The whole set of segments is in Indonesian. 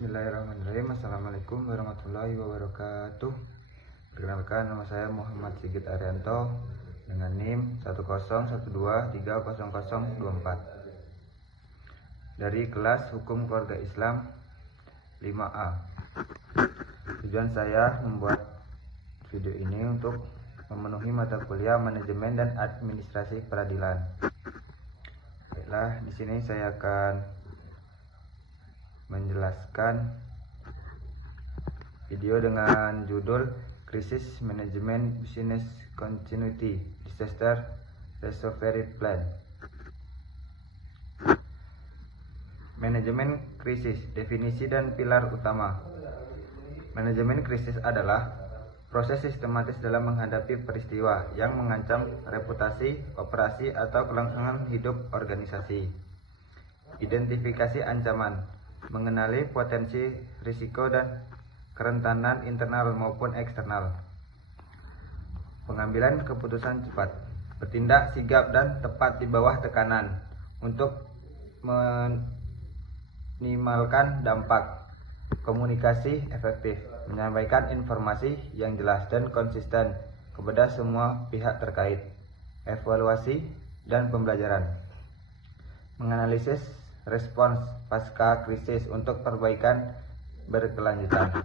Bismillahirrahmanirrahim. Assalamualaikum warahmatullahi wabarakatuh. Perkenalkan, nama saya Muhammad Sigit Arianto dengan NIM 101230024 dari kelas Hukum Keluarga Islam 5A. Tujuan saya membuat video ini untuk memenuhi mata kuliah Manajemen dan Administrasi Peradilan. Baiklah, di sini saya akan menjelaskan video dengan judul Krisis Manajemen Business Continuity Disaster Recovery Plan. Manajemen krisis, definisi dan pilar utama. Manajemen krisis adalah proses sistematis dalam menghadapi peristiwa yang mengancam reputasi, operasi, atau kelangsungan hidup organisasi. Identifikasi ancaman, mengenali potensi risiko dan kerentanan internal maupun eksternal. Pengambilan keputusan cepat, bertindak sigap dan tepat di bawah tekanan untuk meminimalkan dampak. Komunikasi efektif, menyampaikan informasi yang jelas dan konsisten kepada semua pihak terkait. Evaluasi dan pembelajaran, menganalisis respons pasca krisis untuk perbaikan berkelanjutan.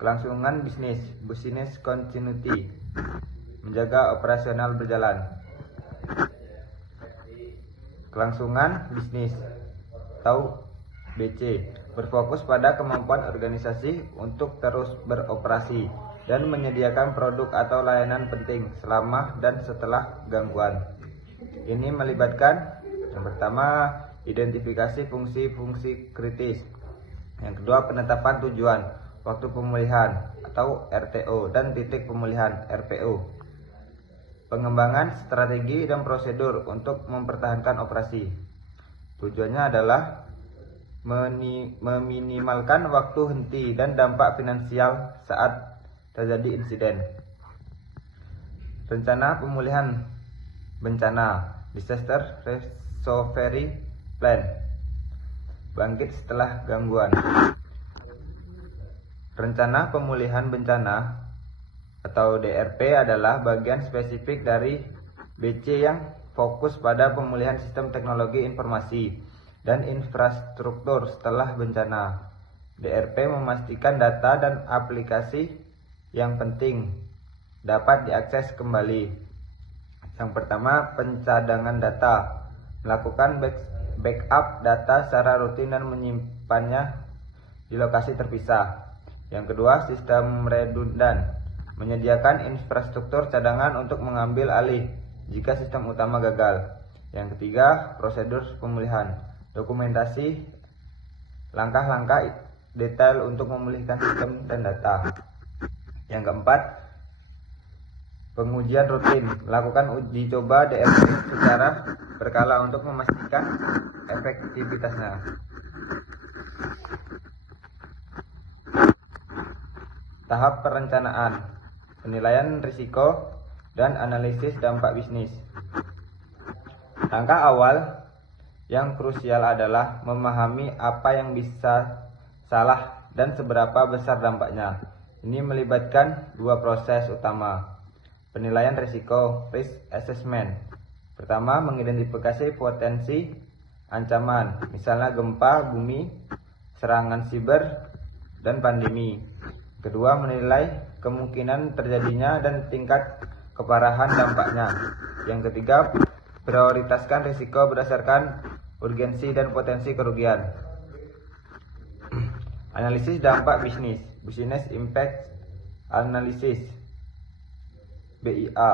Kelangsungan bisnis, business continuity, menjaga operasional berjalan. Kelangsungan bisnis atau BC, berfokus pada kemampuan organisasi untuk terus beroperasi dan menyediakan produk atau layanan penting selama dan setelah gangguan. Ini melibatkan yang pertama, identifikasi fungsi-fungsi kritis. Yang kedua, penetapan tujuan, waktu pemulihan atau RTO dan titik pemulihan RPO. Pengembangan strategi dan prosedur untuk mempertahankan operasi. Tujuannya adalah meminimalkan waktu henti dan dampak finansial saat terjadi insiden. Rencana pemulihan bencana, disaster recovery plan, bangkit setelah gangguan. Rencana pemulihan bencana atau DRP adalah bagian spesifik dari BC yang fokus pada pemulihan sistem teknologi informasi dan infrastruktur setelah bencana. DRP memastikan data dan aplikasi yang penting dapat diakses kembali. Yang pertama, pencadangan data, melakukan backup data secara rutin dan menyimpannya di lokasi terpisah. Yang kedua, sistem redundan, menyediakan infrastruktur cadangan untuk mengambil alih jika sistem utama gagal. Yang ketiga, prosedur pemulihan, dokumentasi langkah-langkah detail untuk memulihkan sistem dan data. Yang keempat, pengujian rutin, melakukan uji coba DRP secara berkala untuk memastikan efektivitasnya. Tahap perencanaan, penilaian risiko dan analisis dampak bisnis. Langkah awal yang krusial adalah memahami apa yang bisa salah dan seberapa besar dampaknya. Ini melibatkan dua proses utama. Penilaian risiko, risk assessment. Pertama, mengidentifikasi potensi ancaman, misalnya gempa bumi, serangan siber, dan pandemi. Kedua, menilai kemungkinan terjadinya dan tingkat keparahan dampaknya. Yang ketiga, prioritaskan risiko berdasarkan urgensi dan potensi kerugian. Analisis dampak bisnis, business impact analysis, BIA.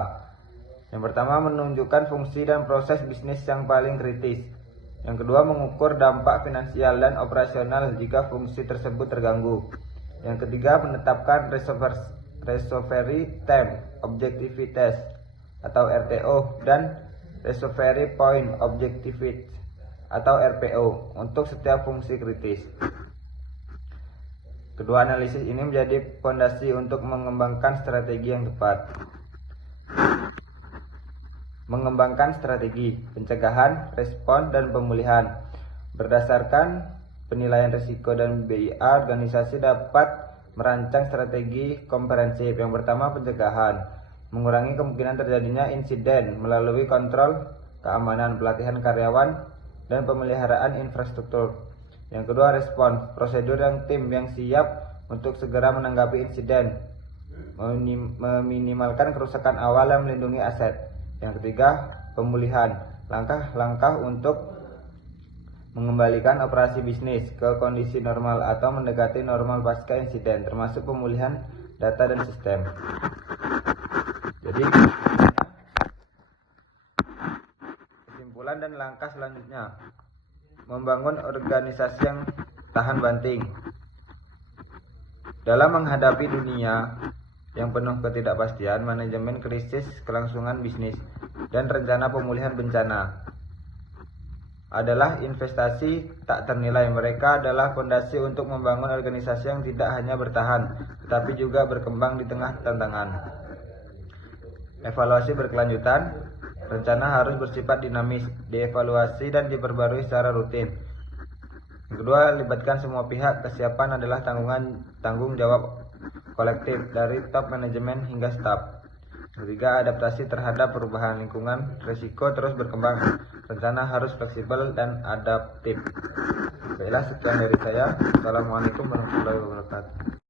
Yang pertama, menunjukkan fungsi dan proses bisnis yang paling kritis. Yang kedua, mengukur dampak finansial dan operasional jika fungsi tersebut terganggu. Yang ketiga, menetapkan recovery time objectivities atau RTO dan recovery point objectivities atau RPO untuk setiap fungsi kritis. Kedua analisis ini menjadi fondasi untuk mengembangkan strategi yang tepat. Mengembangkan strategi pencegahan, respon, dan pemulihan berdasarkan penilaian risiko dan BIA, organisasi dapat merancang strategi komprehensif. Yang pertama, pencegahan, mengurangi kemungkinan terjadinya insiden melalui kontrol keamanan, pelatihan karyawan, dan pemeliharaan infrastruktur. Yang kedua, respon, prosedur yang tim yang siap untuk segera menanggapi insiden, meminimalkan kerusakan awal dan melindungi aset. Yang ketiga, pemulihan, langkah-langkah untuk mengembalikan operasi bisnis ke kondisi normal atau mendekati normal pasca insiden, termasuk pemulihan data dan sistem. Jadi kesimpulan dan langkah selanjutnya, membangun organisasi yang tahan banting. Dalam menghadapi dunia yang penuh ketidakpastian, manajemen krisis, kelangsungan bisnis, dan rencana pemulihan bencana adalah investasi tak ternilai. Mereka adalah fondasi untuk membangun organisasi yang tidak hanya bertahan, tetapi juga berkembang di tengah tantangan. Evaluasi berkelanjutan, rencana harus bersifat dinamis, dievaluasi dan diperbarui secara rutin. Yang kedua, libatkan semua pihak. Kesiapan adalah tanggung jawab kolektif dari top manajemen hingga staf. Ketiga, adaptasi terhadap perubahan lingkungan, risiko terus berkembang. Rencana harus fleksibel dan adaptif. Baiklah, sekian dari saya. Assalamualaikum warahmatullahi wabarakatuh.